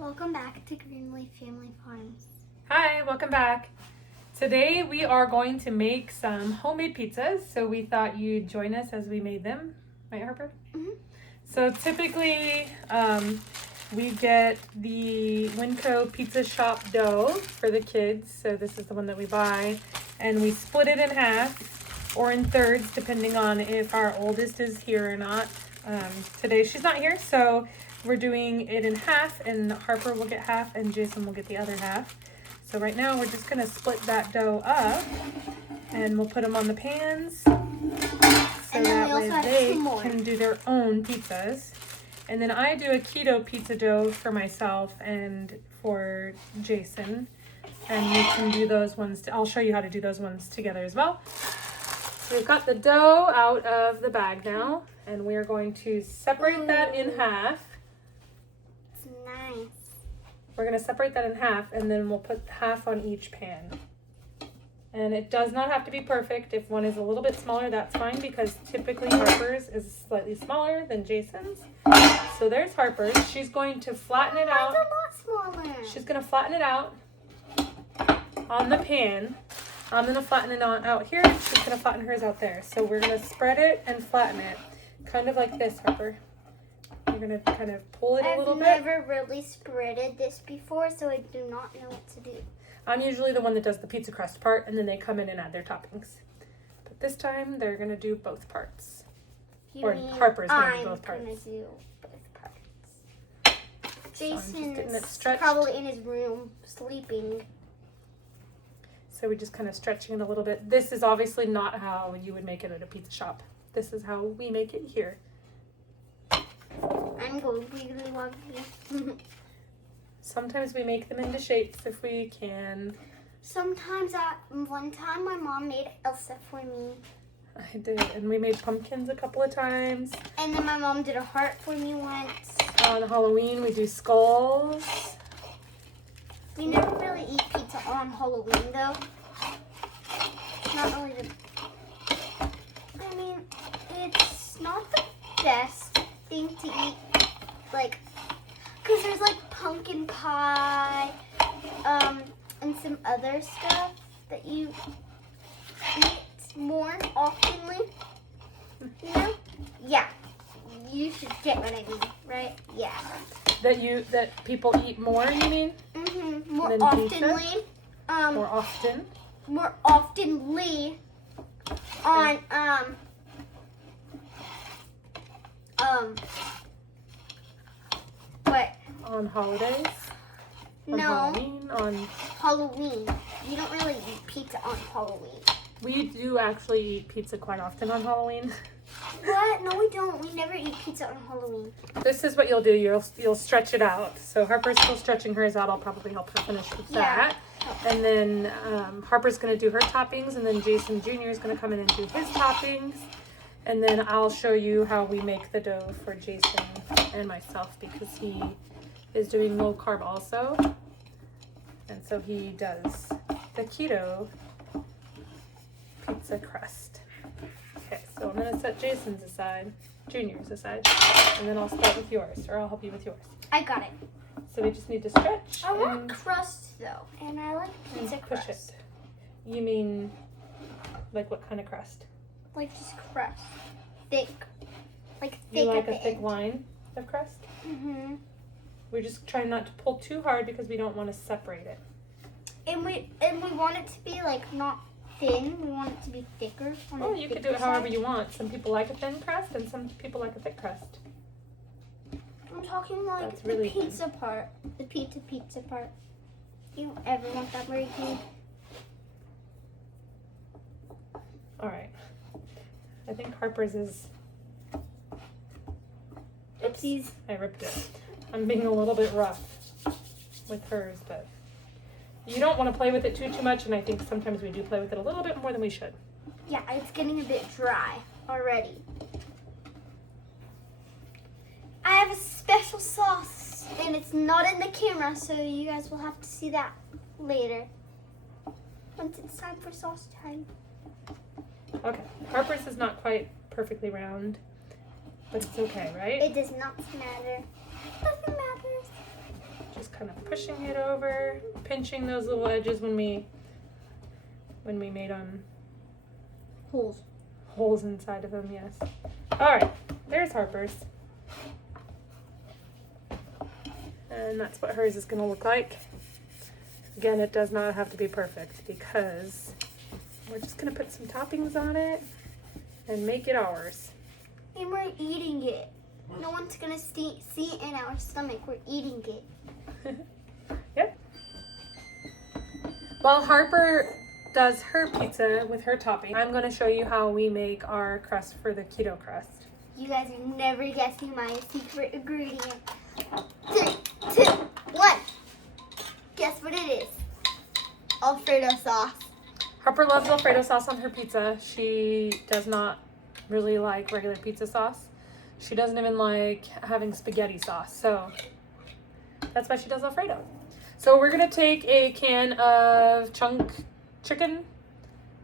Welcome back to Greenleaf Family Farms. Hi, welcome back. Today we are going to make some homemade pizzas, so we thought you'd join us as we made them. Right, Harper? Mm-hmm. So typically we get the Winco Pizza Shop dough for the kids, so this is the one that we buy, and we split it in half or in thirds depending on if our oldest is here or not. Today she's not here, so we're doing it in half, and Harper will get half and Jason will get the other half. So right now we're just going to split that dough up and we'll put them on the pans so that way they can do their own pizzas. And then I do a keto pizza dough for myself and for Jason, and you can do those ones. I'll show you how to do those ones together as well. So we've got the dough out of the bag now, and we are going to separate that in half. It's nice. We're going to separate that in half, and then we'll put half on each pan. And it does not have to be perfect. If one is a little bit smaller, that's fine, because typically Harper's is slightly smaller than Jason's. So there's Harper's. She's going to flatten it out. Mine's a lot smaller. She's going to flatten it out on the pan. I'm going to flatten it out here. She's going to flatten hers out there. So we're going to spread it and flatten it. Kind of like this, Harper. We're going to kind of pull it a little bit. I've never really spreaded this before, so I do not know what to do. I'm usually the one that does the pizza crust part, and then they come in and add their toppings. But this time, they're going to do both parts. Or Harper's going to do both parts. I'm going to do both parts. Jason's probably in his room sleeping. So we're just kind of stretching it a little bit. This is obviously not how you would make it at a pizza shop. This is how we make it here. I'm going to really love you. Sometimes we make them into shapes if we can. Sometimes, one time my mom made Elsa for me. I did, and we made pumpkins a couple of times. And then my mom did a heart for me once. On Halloween, we do skulls. We never really eat pizza on Halloween, though. Not really I mean, it's not the best thing to eat, like, because there's, like, pumpkin pie, and some other stuff that you eat more oftenly, you know? Yeah. You should get what I mean, right? Yeah. That people eat more, you mean? Mm-hmm. More oftenly. More often? More oftenly on, what? On holidays? On No. Halloween? On Halloween. You don't really eat pizza on Halloween. We do actually eat pizza quite often on Halloween. What? No, we don't. We never eat pizza on Halloween. This is what you'll do. You'll stretch it out. So Harper's still stretching hers out. I'll probably help her finish with that. And then Harper's going to do her toppings, and then Jason Jr. is going to come in and do his toppings. And then I'll show you how we make the dough for Jason and myself, because he is doing low carb also. And so he does the keto pizza crust. Okay, so I'm going to set Jason's aside, Junior's aside, and then I'll start with yours, or I'll help you with yours. I got it. So we just need to stretch. I want crust, though, and I like pizza crust. Push it. You mean, like what kind of crust? Like just crust. Thick. Like thick. You like at a the thick end. line of crust? Mm-hmm. We're just trying not to pull too hard because we don't want to separate it. And we want it to be like not thin. We want it to be thicker. Oh, you could do it however you want. Some people like a thin crust, and some people like a thick crust. I'm talking like That's really the pizza part. The pizza part. You don't ever want that very good. All right. I think Harper's is... Oopsies. I ripped it. I'm being a little bit rough with hers, but you don't want to play with it too much, and I think sometimes we do play with it a little bit more than we should. Yeah, it's getting a bit dry already. I have a special sauce, and it's not in the camera, so you guys will have to see that later. Once it's time for sauce time. Okay, Harper's is not quite perfectly round, but it's okay, right? It does not matter. Nothing matters. Just kind of pushing it over, pinching those little edges when we made holes inside of them. Yes. All right, there's Harper's, and that's what hers is going to look like. Again, it does not have to be perfect because we're just going to put some toppings on it and make it ours. And we're eating it. No one's gonna see in our stomach. We're eating it. Yep. While Harper does her pizza with her topping, I'm going to show you how we make our crust for the keto crust. You guys are never guessing my secret ingredient. 3, 2, 1. Guess what it is? Alfredo sauce. Harper loves Alfredo sauce on her pizza. She does not really like regular pizza sauce. She doesn't even like having spaghetti sauce. So that's why she does Alfredo. So we're going to take a can of chunk chicken.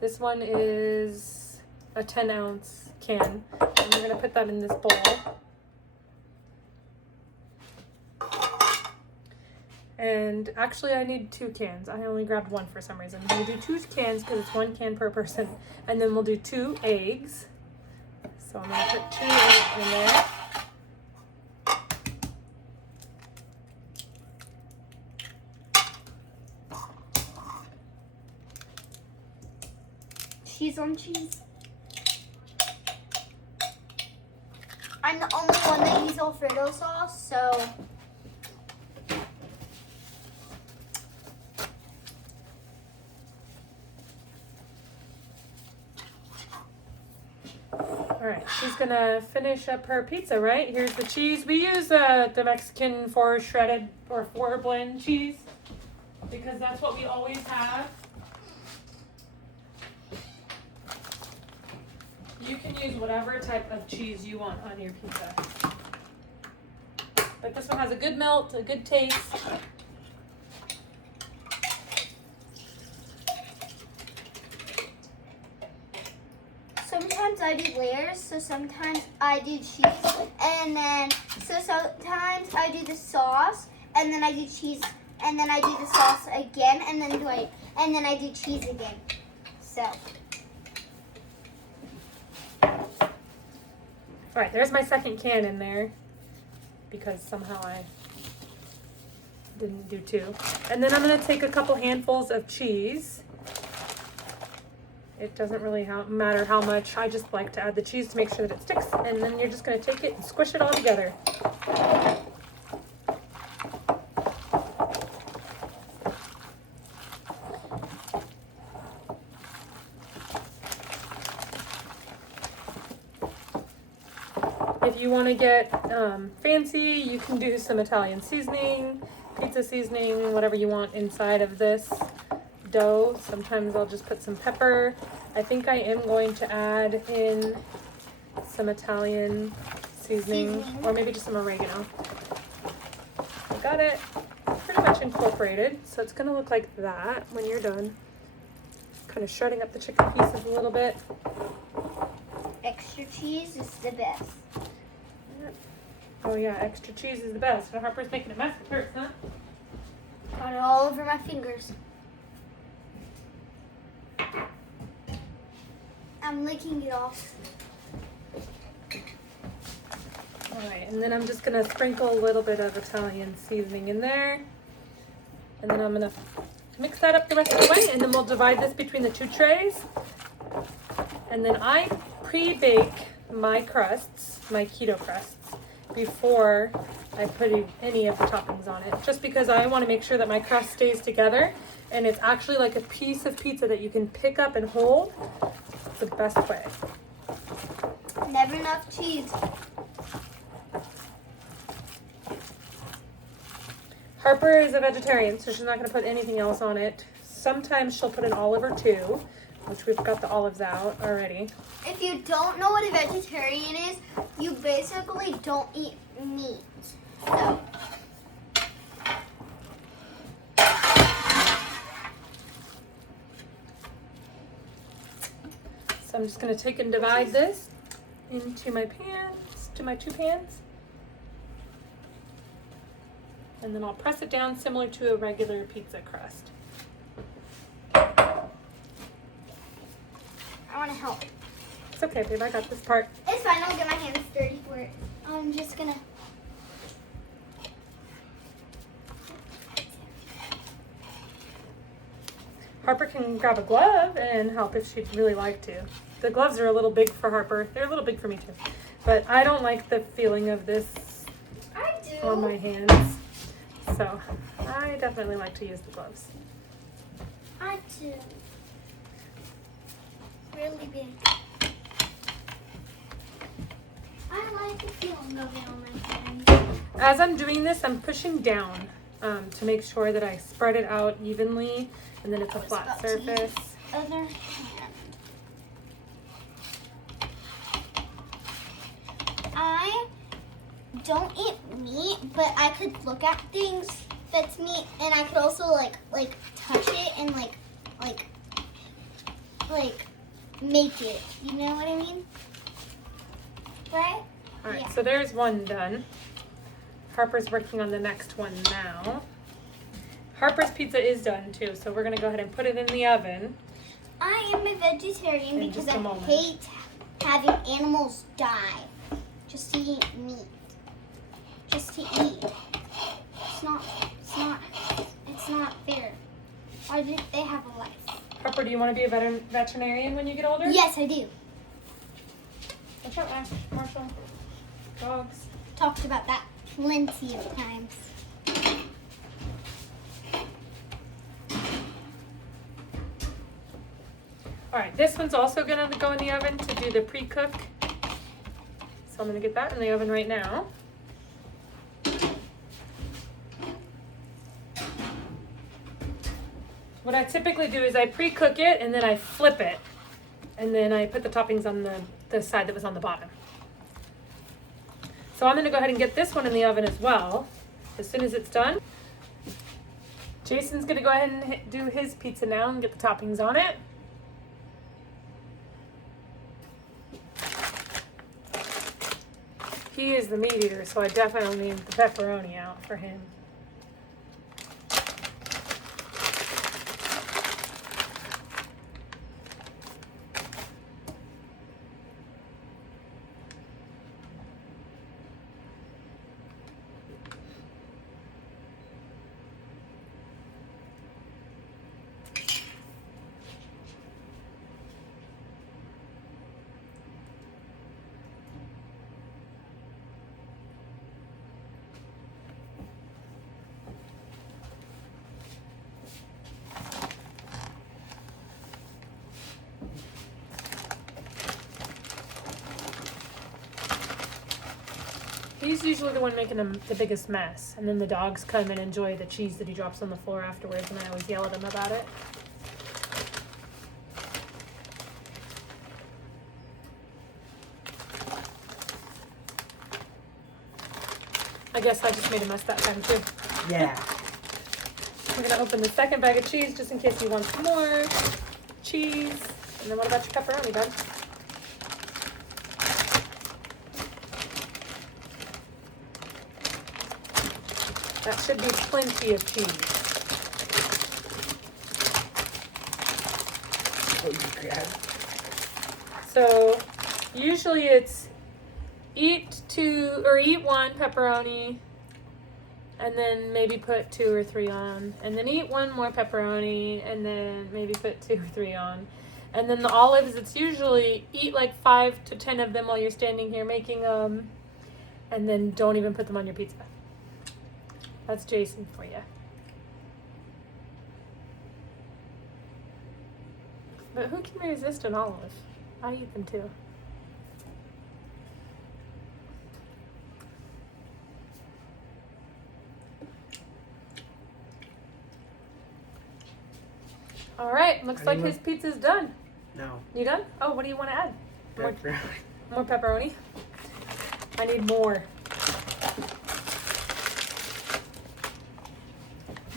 This one is a 10-ounce can. And we're going to put that in this bowl. And actually I need 2 cans. I only grabbed 1 for some reason. We'll do 2 cans because it's 1 can per person. And then we'll do 2 eggs. So I'm going to put 2 eggs in there. Cheese on cheese. I'm the only one that uses Alfredo sauce, so All right, she's gonna finish up her pizza, right? Here's the cheese. We use the Mexican 4 shredded or 4 blend cheese because that's what we always have. You can use whatever type of cheese you want on your pizza. But this one has a good melt, a good taste. sometimes I do layers, so sometimes I do cheese, and then so sometimes I do the sauce, and then I do cheese, and then I do the sauce again, and then I do cheese again. So. All right, there's my second can in there because somehow I didn't do 2. And then I'm gonna take a couple handfuls of cheese. It doesn't really matter how much. I just like to add the cheese to make sure that it sticks. And then you're just gonna take it and squish it all together. If you want to get fancy, you can do some Italian seasoning, pizza seasoning, whatever you want inside of this dough. Sometimes I'll just put some pepper. I think I am going to add in some Italian seasoning, or maybe just some oregano. I got it pretty much incorporated, so it's going to look like that when you're done. Kind of shredding up the chicken pieces a little bit. Extra cheese is the best. Oh yeah, extra cheese is the best. And Harper's making a mess at first, huh? Got it all over my fingers. I'm licking it off. Alright, and then I'm just going to sprinkle a little bit of Italian seasoning in there. And then I'm going to mix that up the rest of the way, and then we'll divide this between the 2 trays. And then I pre-bake my crusts, my keto crusts, before I put any of the toppings on it, just because I want to make sure that my crust stays together and it's actually like a piece of pizza that you can pick up and hold. It's the best way. Never enough cheese. Harper is a vegetarian, so she's not going to put anything else on it. Sometimes she'll put an olive or 2, which we've got the olives out already. If you don't know what a vegetarian is, you basically don't eat meat. So. So I'm just going to take and divide this into my pans, to my 2 pans. And then I'll press it down similar to a regular pizza crust. I want to help. It's okay, babe, I got this part. It's fine. I'll get my hands dirty for it. I'm just gonna. Harper can grab a glove and help if she'd really like to. The gloves are a little big for Harper. They're a little big for me too. But I don't like the feeling of this I do. on my hands. So I definitely like to use the gloves. I do. Really big. I like the feeling of it on my hands. As I'm doing this, I'm pushing down to make sure that I spread it out evenly and then it's a flat surface. Other hand. I don't eat meat, but I could look at things that's meat, and I could also like touch it and like make it. You know what I mean? Right? All right, Yeah. so there's one done. Harper's working on the next one now. Harper's pizza is done too, so we're gonna go ahead and put it in the oven. I am a vegetarian In because just a I moment. hate having animals die just to eat meat. Just to eat. It's not fair. Why do they have a life? Harper, do you want to be a veterinarian when you get older? Yes, I do. Watch out, Ash, Marshall. Dogs. Talked about that plenty of times. All right, this one's also gonna go in the oven to do the pre-cook. So I'm gonna get that in the oven right now. What I typically do is I pre-cook it and then I flip it. And then I put the toppings on the side that was on the bottom. So I'm gonna go ahead and get this one in the oven as well, as soon as it's done. Jason's gonna go ahead and do his pizza now and get the toppings on it. He is the meat eater, so I definitely need the pepperoni out for him. He's usually the one making the biggest mess, and then the dogs come and enjoy the cheese that he drops on the floor afterwards, and I always yell at him about it. I guess I just made a mess that time too. Yeah. We're gonna open the second bag of cheese just in case he wants more cheese. And then what about your pepperoni, bud? That should be plenty of cheese. What you grab? So usually it's eat one pepperoni and then maybe put 2 or 3 on, and then eat one more pepperoni and then maybe put 2 or 3 on. And then the olives, it's usually eat like 5 to 10 of them while you're standing here making them, and then don't even put them on your pizza. That's Jason for you. But who can resist an olive? I eat them too. All right, looks like his pizza's done. No. You done? Oh, what do you want to add? More, Pepperoni. more pepperoni? I need more.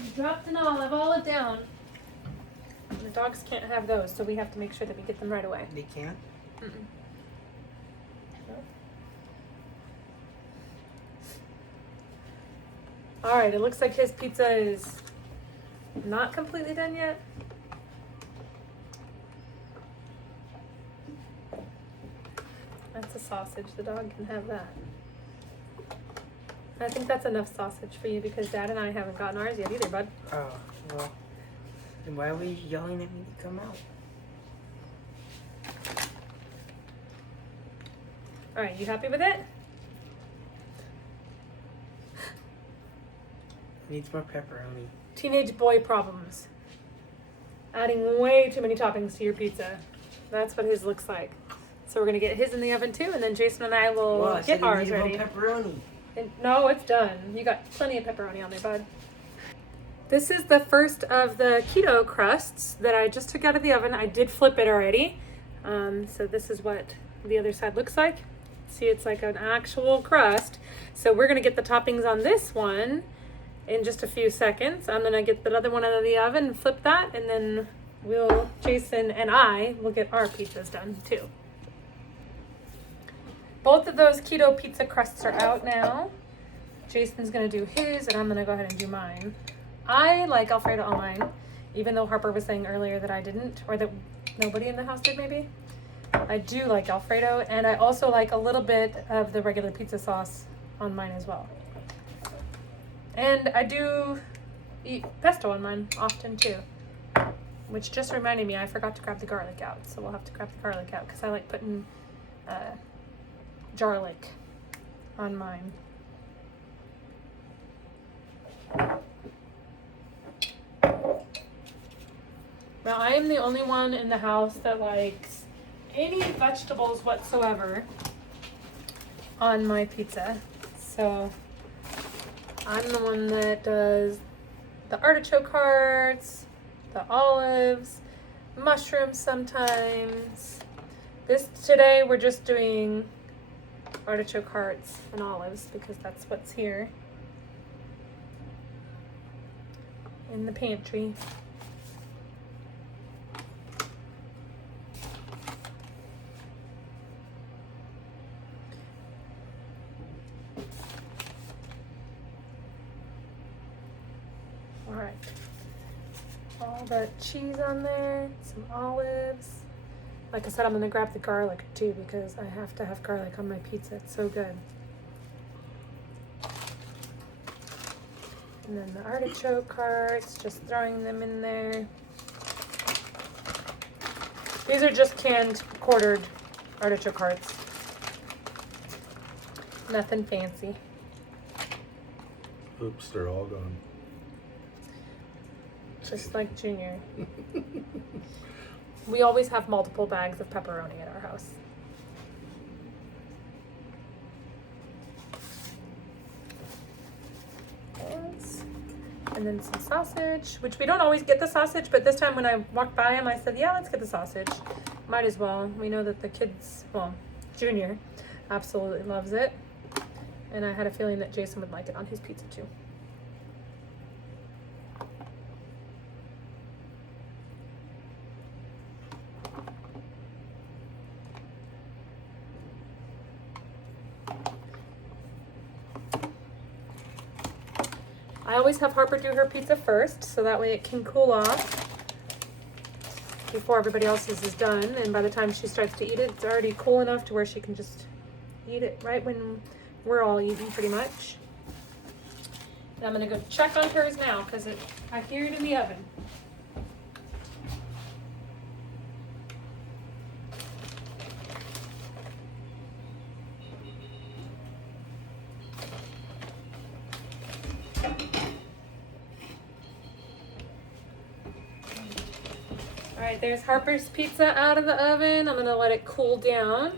You dropped an olive down. The dogs can't have those, so we have to make sure that we get them right away. They can't? Mm-mm. All right, it looks like his pizza is not completely done yet. That's a sausage. The dog can have that. I think that's enough sausage for you because Dad and I haven't gotten ours yet either, bud. Oh, well. Then why are we yelling at me to come out? All right, you happy with it? Needs more pepperoni. Teenage boy problems. Adding way too many toppings to your pizza. That's what his looks like. So we're gonna get his in the oven too, and then Jason and I will Well, I get said it ours needed ready. more pepperoni. No, it's done. You got plenty of pepperoni on there, bud. This is the first of the keto crusts that I just took out of the oven. I did flip it already. So this is what the other side looks like. See, it's like an actual crust. So we're gonna get the toppings on this one in just a few seconds. I'm gonna get the other one out of the oven, flip that, and then Jason and I will get our pizzas done too. Both of those keto pizza crusts are out now. Jason's gonna do his, and I'm gonna go ahead and do mine. I like Alfredo on mine, even though Harper was saying earlier that I didn't, or that nobody in the house did maybe. I do like Alfredo, and I also like a little bit of the regular pizza sauce on mine as well. And I do eat pesto on mine often too, which just reminded me I forgot to grab the garlic out, so we'll have to grab the garlic out because I like putting garlic on mine. Now I am the only one in the house that likes any vegetables whatsoever on my pizza. So I'm the one that does the artichoke hearts, the olives, mushrooms sometimes. Today we're just doing artichoke hearts and olives because that's what's here in the pantry. All right, all the cheese on there, some olives. Like I said, I'm gonna grab the garlic too because I have to have garlic on my pizza. It's so good. And then the artichoke hearts, just throwing them in there. These are just canned, quartered artichoke hearts. Nothing fancy. Oops, they're all gone. Just like Junior. We always have multiple bags of pepperoni at our house. And then some sausage, which we don't always get the sausage, but this time when I walked by him, I said, yeah, let's get the sausage. Might as well. We know that the kids, well, Junior absolutely loves it. And I had a feeling that Jason would like it on his pizza too. I always have Harper do her pizza first, so that way it can cool off before everybody else's is done. And by the time she starts to eat it, it's already cool enough to where she can just eat it right when we're all eating pretty much. And I'm gonna go check on hers now because I hear it in the oven. Alright, there's Harper's pizza out of the oven. I'm gonna let it cool down.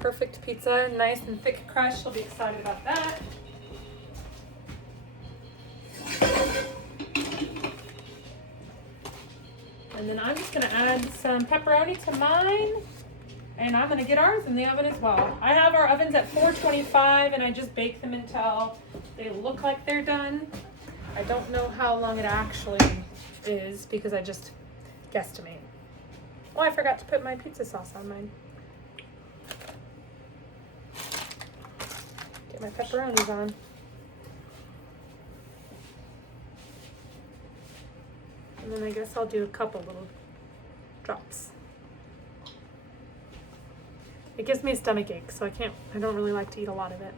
Perfect pizza, nice and thick crust. She'll be excited about that. And then I'm just gonna add some pepperoni to mine. And I'm gonna get ours in the oven as well. I have our ovens at 425 and I just bake them until they look like they're done. I don't know how long it actually is because I just guesstimate. Oh, I forgot to put my pizza sauce on mine. Get my pepperonis on. And then I guess I'll do a couple little drops. It gives me a stomach ache, so I don't really like to eat a lot of it.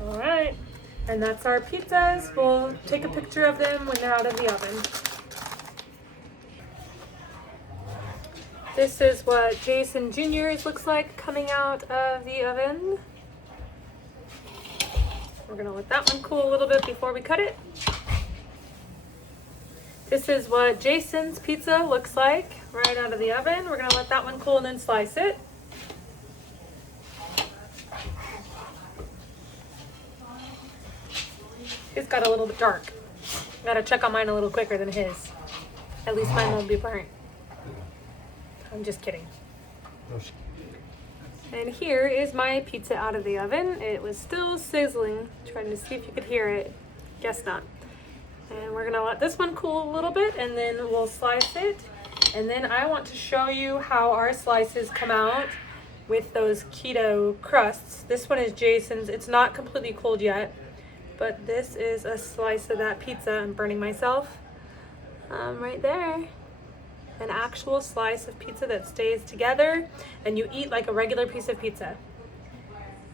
All right, and that's our pizzas. We'll take a picture of them when they're out of the oven. This is what Jason Jr.'s looks like coming out of the oven. We're gonna let that one cool a little bit before we cut it. This is what Jason's pizza looks like right out of the oven. We're gonna let that one cool and then slice it. It's got a little bit dark. Gotta check on mine a little quicker than his. At least mine won't be burnt. I'm just kidding. And here is my pizza out of the oven. It was still sizzling, trying to see if you could hear it. Guess not. And we're gonna let this one cool a little bit and then we'll slice it. And then I want to show you how our slices come out with those keto crusts. This one is Jason's. It's not completely cooled yet, but this is a slice of that pizza. I'm burning myself right there. An actual slice of pizza that stays together and you eat like a regular piece of pizza.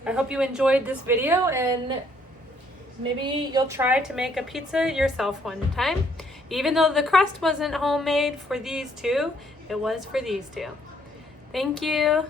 I hope you enjoyed this video and maybe you'll try to make a pizza yourself one time. Even though the crust wasn't homemade for these two, it was for these two. Thank you.